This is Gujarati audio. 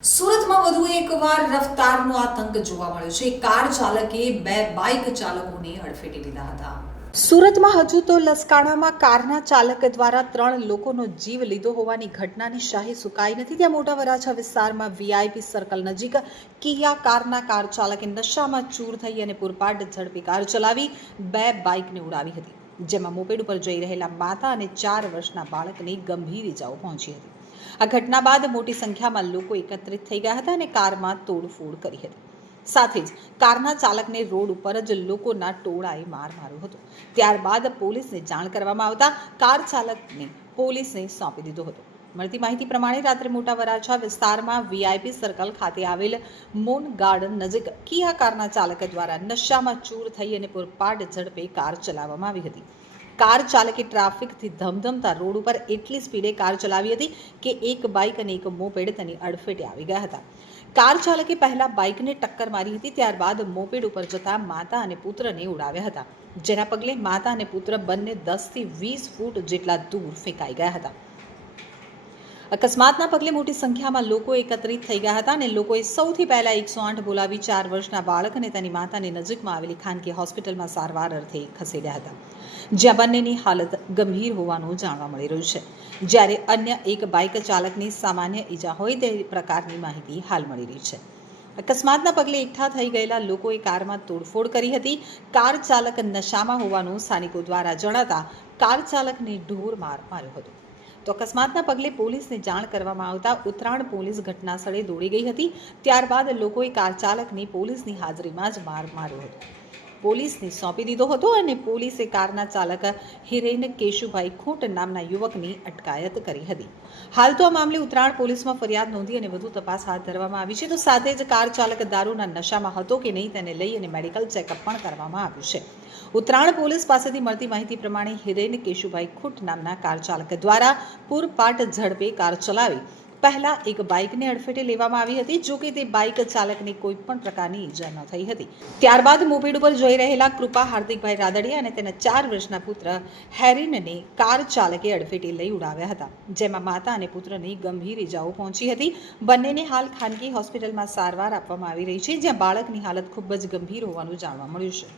સુરતમાં વધુ એકવાર રફતારનો આતંક જોવા મળ્યો છે। કાર ચાલકે બે બાઇક ચાલકોને અડફેટે લીધા હતા। સુરતમાં હજુ તો લસકાણામાં કારના ચાલક દ્વારા 3 લોકોનો જીવ લીધો હોવાની ઘટનાની શાહી સુકાઈ નથી। ત્યાં મોટા વરાછા વિસ્તારમાં વીઆઈપી સર્કલ નજીક કિયા કારના કાર ચાલકે નશામાં ચૂર થઈ અને પૂરપાટ ઝડપે કાર ચલાવી બે બાઇકને ઉડાવી હતી, જેમાં મોપેડ ઉપર જઈ રહેલા માતા અને 4 વર્ષના બાળકને ગંભીર ઇજાઓ પહોંચી હતી। આ ઘટના બાદ મોટી સંખ્યામાં લોકો એકત્રિત થઈ ગયા હતા અને કારમાં તોડફોડ કરી હતી। સાથે જ કારના ચાલકને રોડ ઉપર જ લોકોના ટોળાએ માર માર્યો હતો। ત્યારબાદ પોલીસને જાણ કરવામાં આવતા કાર ચાલકને પોલીસને સોંપી દીધો હતો। મળતી માહિતી પ્રમાણે રાત્રે મોટા વરાછા વિસ્તારમાં વીઆઈપી સર્કલ ખાતે આવેલ મોન ગાર્ડન નજીક કિયા કારના ચાલક દ્વારા નશામાં ચૂર થઈ અને પૂરપાટ ઝડપે કાર ચલાવવામાં આવી હતી। કાર ચાલકે ટ્રાફિકથી ધમધમતા રોડ ઉપર એટલી સ્પીડે કાર ચલાવી હતી કે એક બાઇક અને એક મોપેડ તેની અડફેટે આવી ગયા હતા। કાર ચાલકે પહેલા બાઇકને ટક્કર મારી હતી, ત્યારબાદ મોપેડ ઉપર જતા માતા અને પુત્રને ઉડાવ્યા હતા, જેના પગલે માતા અને પુત્ર બંને 10 થી 20 ફૂટ જેટલા દૂર ફેંકાઈ ગયા હતા। અકસ્માતના પગલે મોટી સંખ્યામાં લોકો એકત્રિત થઈ ગયા હતા અને લોકોએ સૌથી પહેલા 108 બોલાવી 4 વર્ષના બાળક અને તેની માતાને નજીકમાં આવેલી ખાનગી હોસ્પિટલમાં સારવાર અર્થે ખસેડ્યા હતા, જ્યાં બંનેની હાલત ગંભીર હોવાનું જાણવા મળી રહ્યું છે, જ્યારે અન્ય એક બાઇક ચાલકની સામાન્ય ઈજા હોય તે પ્રકારની માહિતી હાલ મળી રહી છે। અકસ્માતના પગલે એકઠા થઈ ગયેલા લોકોએ કારમાં તોડફોડ કરી હતી। કાર ચાલક નશામાં હોવાનું સ્થાનિકો દ્વારા જણાતા કાર ચાલકને ઢોર માર માર્યો હતો। તો અકસ્માતના પગલે પોલીસને જાણ કરવામાં આવતા ઉત્તરાણ પોલીસ ઘટના સ્થળે દોડી ગઈ હતી। ત્યારબાદ લોકોએ કાર ચાલકને પોલીસની હાજરીમાં જ માર માર્યો હતો, પોલીસને સોંપી દીધો હતો અને પોલીસે કારના ચાલક હિરેન કેશુભાઈ ખૂંટ નામના યુવકની અટકાયત કરી હતી। હાલ તો આ મામલે ઉત્તરાણ પોલીસમાં ફરિયાદ નોંધી અને વધુ તપાસ હાથ ધરવામાં આવી છે। તો સાથે જ કાર ચાલક દારૂના નશામાં હતો કે નહીં તેને લઈ અને મેડિકલ ચેકઅપ પણ કરવામાં આવ્યું છે। ઉત્તરાણ પોલીસ પાસેથી મળતી માહિતી પ્રમાણે હિરેન કેશુભાઈ ખૂંટ નામના કાર ચાલક દ્વારા પૂરપાટ ઝડપે કાર ચલાવી પહેલા એક બાઇકને અડફેટે લેવામાં આવી હતી, જો કે તે બાઇક ચાલકને કોઈ પણ પ્રકારની ઈજા ન થઈ હતી। ત્યારબાદ મોપેડ ઉપર જઈ રહેલા કૃપા હાર્દિકભાઈ રાદડિયા અને તેના 4 વર્ષના પુત્ર હેરિનને કાર ચાલકે અડફેટે લઈ ઉડાવ્યા હતા, જેમાં માતા અને પુત્રને ગંભીર ઈજાઓ પહોંચી હતી। બંનેને હાલ ખાનગી હોસ્પિટલમાં સારવાર આપવામાં આવી રહી છે, જ્યાં બાળકની હાલત ખૂબ જ ગંભીર હોવાનું જાણવા મળ્યું છે।